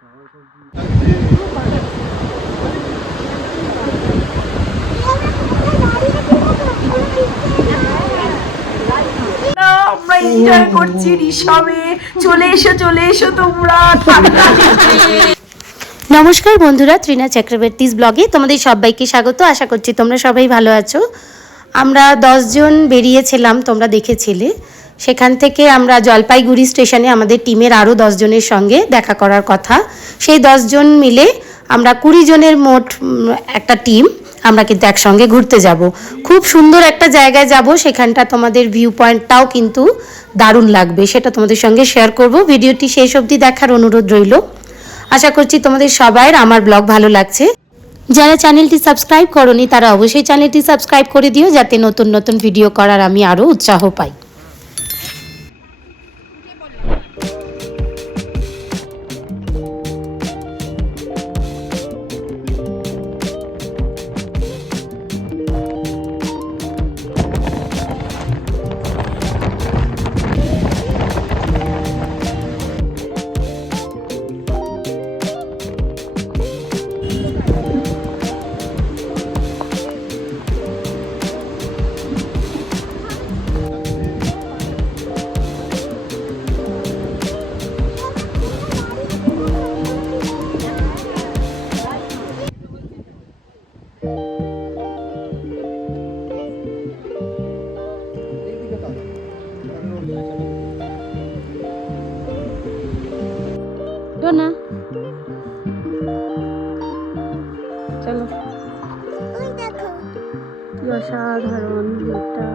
আমরা এনজয় করছি ঋষভে। চলে এসো তোমরা। নমস্কার বন্ধুরা, ত্রিনা চক্রবর্তীস ব্লগে তোমাদের সবাইকে স্বাগত। আশা করছি তোমরা সবাই ভালো আছো। আমরা 10 জন বেরিয়েছিলাম, তোমরা দেখেছিলে। সেখান থেকে আমরা জলপাইগুড়ি স্টেশনে আমাদের টিমের আরও 10 জনের সঙ্গে দেখা করার কথা। সেই 10 জন মিলে আমরা 20 জনের মোট একটা টিম আমরা কিন্তু একসঙ্গে ঘুরতে যাব। খুব সুন্দর একটা জায়গায় যাব, সেখানটা তোমাদের ভিউ পয়েন্টটাও কিন্তু দারুণ লাগবে, সেটা তোমাদের সঙ্গে শেয়ার করব। ভিডিওটি শেষ অবধি দেখার অনুরোধ রইল। আশা করছি তোমাদের সবার আমার ব্লগ ভালো লাগছে। যারা চ্যানেলটি সাবস্ক্রাইব করনি তারা অবশ্যই চ্যানেলটি সাবস্ক্রাইব করে দিও, যাতে নতুন নতুন ভিডিও করার আমি আরও উৎসাহ পাই। না চলো, কি অসাধারণ এটা।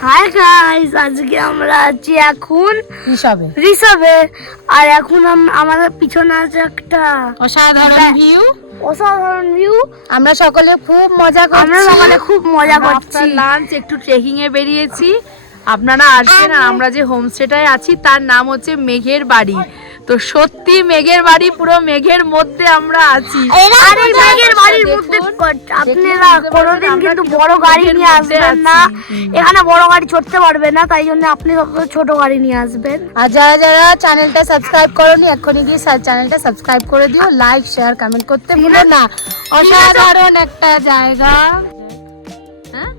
হাই গাইস, আজকে আমরা আছি এখন ঋষভে। আর এখন আমাদের পিছনে আছে একটা অসাধারণ ভিউ। আমরা সকলে খুব মজা করছি। লাঞ্চ একটু ট্রেকিং এ বেরিয়েছি। আপনারা আসবেন। আর আমরা যে হোমস্টেটায় আছি তার নাম হচ্ছে মেঘের বাড়ি। তো সত্যি মেঘের বাড়ি, পুরো মেঘের মধ্যে আমরা আছি। আর এই মেঘের বাড়ির মধ্যে আপনারা কোনোদিন কিন্তু বড় গাড়ি নিয়ে আসবেন না। এখানে বড় গাড়ি চড়তে পারবে না, তাই জন্য আপনি সবসময় ছোট গাড়ি নিয়ে আসবেন। আর যারা যারা চ্যানেলটা সাবস্ক্রাইব করোনি এক্ষুনি গিয়ে চ্যানেলটা সাবস্ক্রাইব করে দিও। লাইক শেয়ার কমেন্ট করতে ভুলো না। অসাধারণ একটা জায়গা। হ্যাঁ,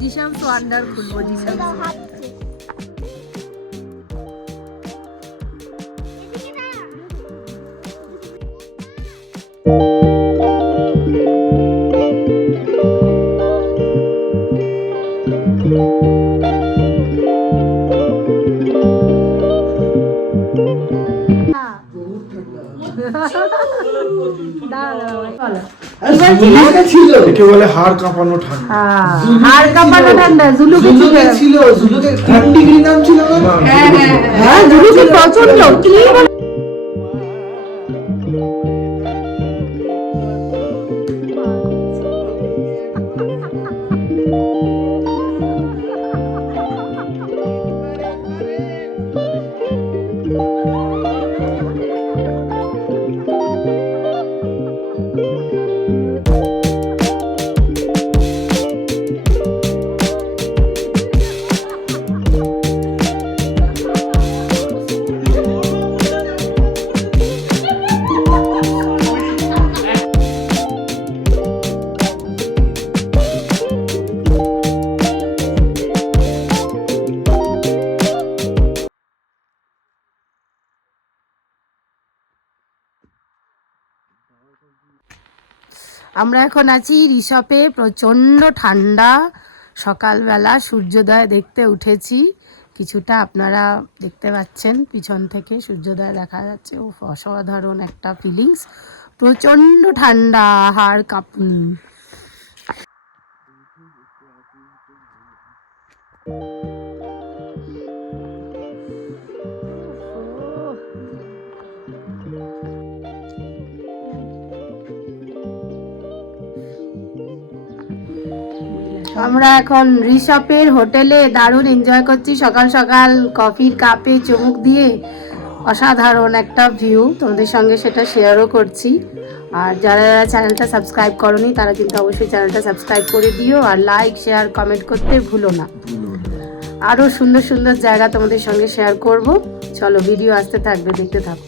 জিসামস ওয়ান্ডার খুলবো। একে বলে হাড় কাঁপানো ঠান্ডা। হাড় কাঁপানো ঠান্ডা। জুলুকি ছিল, জুলুকে 3 ডিগ্রি নাম ছিল না? হ্যাঁ, জুলুকি প্রচন্ড। কি আমরা এখন আছি ঋষভে। প্রচণ্ড ঠান্ডা। সকালবেলা সূর্যোদয় দেখতে উঠেছি। কিছুটা আপনারা দেখতে পাচ্ছেন, পিছন থেকে সূর্যোদয় দেখা যাচ্ছে। ও অসাধারণ একটা ফিলিংস। প্রচণ্ড ঠান্ডা, হাড় কাঁপুনি। আমরা এখন ঋষভের হোটেলে দারুণ এনজয় করছি, সকাল সকাল কফির কাপে চুমুক দিয়ে। অসাধারণ একটা ভিউ, তোমাদের সঙ্গে সেটা শেয়ারও করছি। আর যারা যারা চ্যানেলটা সাবস্ক্রাইব করোনি তারা কিন্তু অবশ্যই চ্যানেলটা সাবস্ক্রাইব করে দিও, আর লাইক শেয়ার কমেন্ট করতে ভুলো না। আরও সুন্দর সুন্দর জায়গা তোমাদের সঙ্গে শেয়ার করব। চলো ভিডিও আসতে থাকবে, দেখতে থাকো।